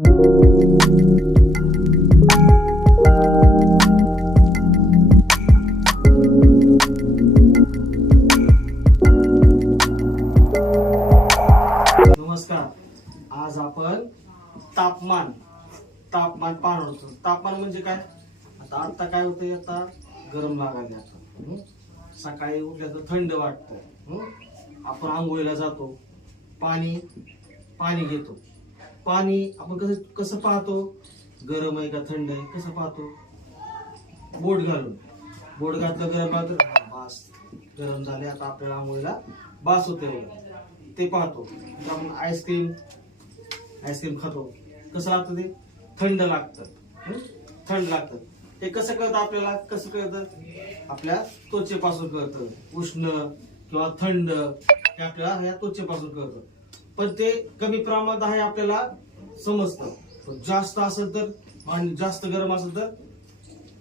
नमस्कार. आज आपण तापमान तापमान पाहणार होतो. तापमान म्हणजे काय? आता आता काय होतंय? आता गरम लागायला आता सकाळी उठल्या तर थंड वाटतं. आपण आंघोळीला जातो. पाणी पाणी घेतो. पाणी आपण कसं कसं पाहतो? गरम आहे का थंड आहे? कसं पाहतो? बोट घालून. बोट घातलं गरम घातलं बास. गरम झाले आता आपल्याला आंघोळीला बास होते ते पाहतो. आपण आईस्क्रीम आईस्क्रीम खातो. कसं लागतं ते? थंड लागतं. थंड लागतं. हे कसं कळतं आपल्याला? कसं कळतं? आपल्या त्वचेपासून कळतं. उष्ण किंवा थंड हे आपल्याला ह्या त्वचेपासून कळतं. पण ते कमी प्रमाणात आहे आपल्याला समजतं. जास्त असेल तर आणि जास्त गरम असेल तर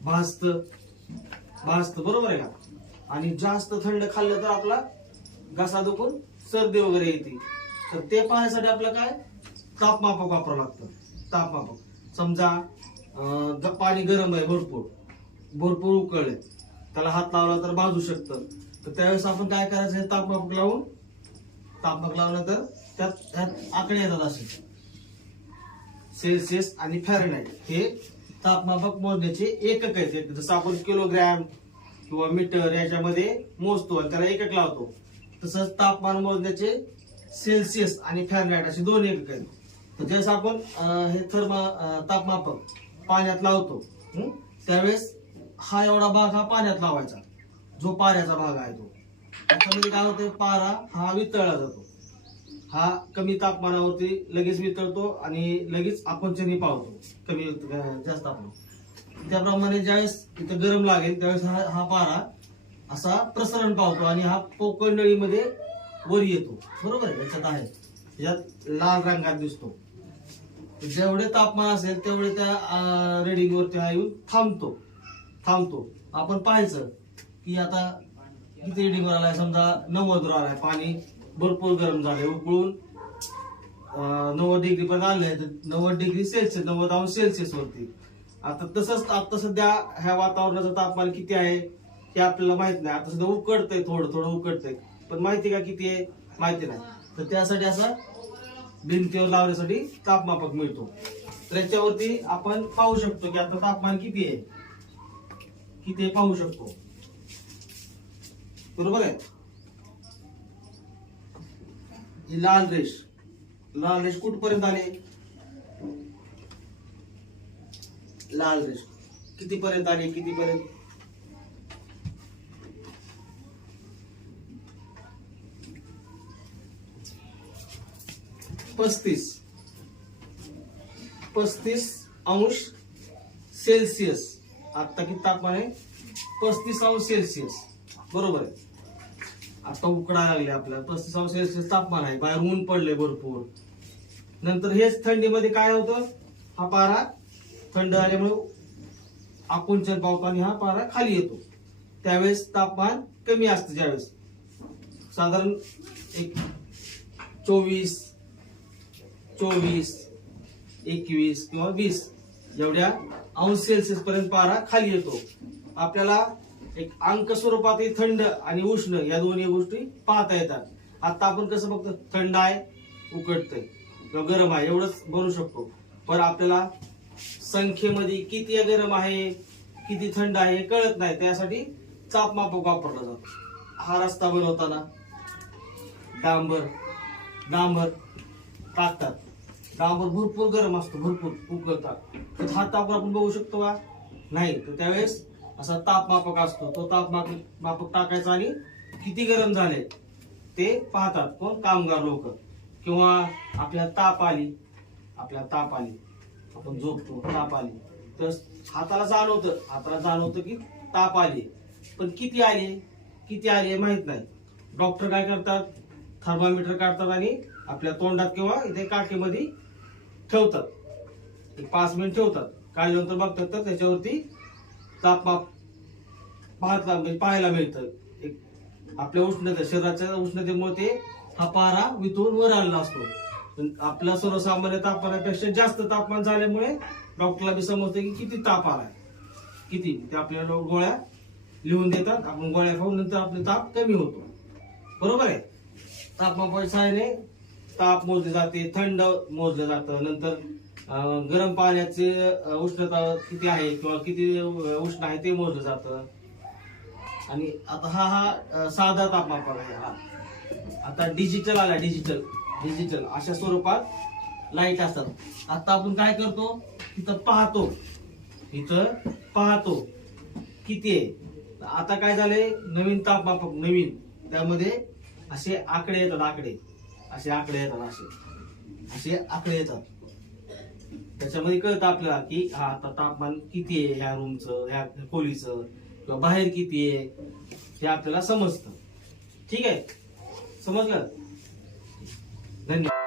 भाजत. भाजत. बरोबर आहे का? आणि जास्त थंड खाल्लं तर आपला घसा दुखून सर्दी वगैरे येते. तर ते पाहण्यासाठी आपलं काय? तापमापक वापरावं लागतं. तापमापक. समजा पाणी गरम आहे भरपूर. भरपूर उकळले त्याला हात लावला तर भाजू शकतं. तर त्यावेळेस आपण काय करायचं? हे तापमापक लावून तापमापक लावलं तर त्यात त्यात आकडे येतात असे. सेल्सिअस आणि फॅरेनहाइट हे तापमापक मोजण्याचे एकक आहेत. जसं आपण किलोग्रॅम किंवा मीटर याच्यामध्ये मोजतो आणि त्याला एकक लावतो. तसंच तापमान मोजण्याचे सेल्सिअस आणि फॅरनाईट असे दोन एकक आहेत. तर जसं आपण हे थर्मा तापमापक पाण्यात लावतो त्यावेळेस हा एवढा भाग हा पाण्यात लावायचा. जो पाण्याचा भाग आहे तो. त्याच्यामध्ये काय होतं पारा हा वितळला जातो. हा कमी तापमानावरती लगेच वितळतो आणि लगेच आकुंचनही पावतो कमी जास्त तापमान त्याप्रमाणे ज्यावेळेस इथं गरम लागेल त्यावेळेस हा हा पारा असा प्रसरण पावतो आणि हा पोकळ नळीमध्ये वर येतो. बरोबर आहे याच्यात आहे. याच्यात लाल रंगात दिसतो. जेवढे तापमान असेल तेवढे त्या रेडिंगवरती हा येऊन थांबतो. थांबतो. आपण पाहायचं की आता किती रेडिंगवर आलाय समजा नव्वद आलाय पाणी भरपूर गरम झाले उकळून नव्वद डिग्री पर्यंत आले नव्वद डिग्री सेल्सिअस नव्वद अंश सेल्सिअस वरती. आता तसंच आता सध्या ह्या वातावरणाचं तापमान किती आहे हे आपल्याला माहीत नाही. आता सध्या उकडतंय थोडं थोडं उकडतंय. पण माहिती का किती आहे? माहिती नाही. तर त्यासाठी असा भिंतीवर लावण्यासाठी तापमापक मिळतो. तर याच्यावरती आपण पाहू शकतो की आता तापमान किती आहे. किती आहे पाहू शकतो. बरोबर आहे? ही लाल रेष. लाल रेष कुठपर्यंत आली? लाल रेष. किती पर्यंत आली? किती पर्यंत पस्तीस. पस्तीस अंश सेल्सिअस. आता किती तापमान आहे? पस्तीस अंश सेल्सिअस. बरोबर आहे. आता उकडा लागले आपल्याला पस्तीस अंश सेल्सिअस तापमान आहे. बाहेर ऊन पडले भरपूर. नंतर हेच थंडीमध्ये काय होतं? हा पारा थंड झाल्यामुळे आकुंचन पावतो आणि हा पारा खाली येतो. त्यावेळेस तापमान कमी असतं ज्यावेळेस. साधारण एक चोवीस चोवीस एकवीस किंवा वीस एवढ्या अंश सेल्सिअस पर्यंत पारा खाली येतो. आपल्याला एक अंक स्वरूपातही थंड आणि उष्ण या दोन्ही गोष्टी पाहता येतात. आता आपण कसं बघतो थंड आहे उकडतंय. किंवा गरम आहे एवढंच बनू शकतो. पण आपल्याला संख्येमध्ये किती गरम आहे किती थंड आहे हे कळत नाही. त्यासाठी चापमापक वापरला जातो. हा रस्ता बनवताना डांबर डांबर टाकतात. डांबर भरपूर गरम असतो भरपूर उकळतात. तर हा ताप आपण बघू शकतो का? नाही. तर त्यावेळेस असा तापमापक असतो. तो तापमापक मापक टाकायचा आणि किती गरम झाले ते पाहतात कोण? कामगार लोक. किंवा आपल्या ताप आली आपल्या ताप आली. आपण झोपतो ताप आली. तर हाताला जाणवतं हाताला जाणवतं की ताप आली. पण किती आली? किती आली माहीत नाही. डॉक्टर काय करतात? थर्मामीटर काढतात आणि आपल्या तोंडात किंवा इथे काठीमध्ये ठेवतात. एक पाच मिनिट ठेवतात. काढल्यानंतर बघतात तर त्याच्यावरती तापमाप पाहता म्हणजे पाहायला मिळतं. एक आपल्या उष्णते शरीराच्या उष्णतेमुळे ते हा पारा वितळून वर आलेला असतो. पण आपल्या सर्वसामान्य तापमानापेक्षा जास्त तापमान झाल्यामुळे डॉक्टरला बी समजतं की किती ताप आलाय. किती? ते आपल्याला गोळ्या लिहून देतात. आपण गोळ्या खाऊन नंतर आपले ताप कमी होतो. बरोबर आहे? तापमान सहाय्याने ताप मोजले जाते थंड मोजलं जातं. नंतर गरम पाण्याचे उष्णता किती आहे किंवा किती उष्ण आहे ते मोजलं जातं. आणि आता हा हा साधा तापमापक आहे हा. आता डिजिटल आला डिजिटल डिजिटल अशा स्वरूपात लाइट असतात. आता आपण काय करतो? तिथं पाहतो. इथं पाहतो. किती आहे? आता काय झालंय? नवीन तापमापक नवीन. त्यामध्ये असे आकडे येतात आकडे. असे आकडे येतात असे. असे आकडे येतात. त्याच्यामध्ये कळतं आपल्याला की हा आता तापमान किती आहे ह्या रूमचं ह्या खोलीचं? किंवा बाहेर किती आहे? हे आपल्याला समजतं. ठीक आहे? समजलं? धन्यवाद.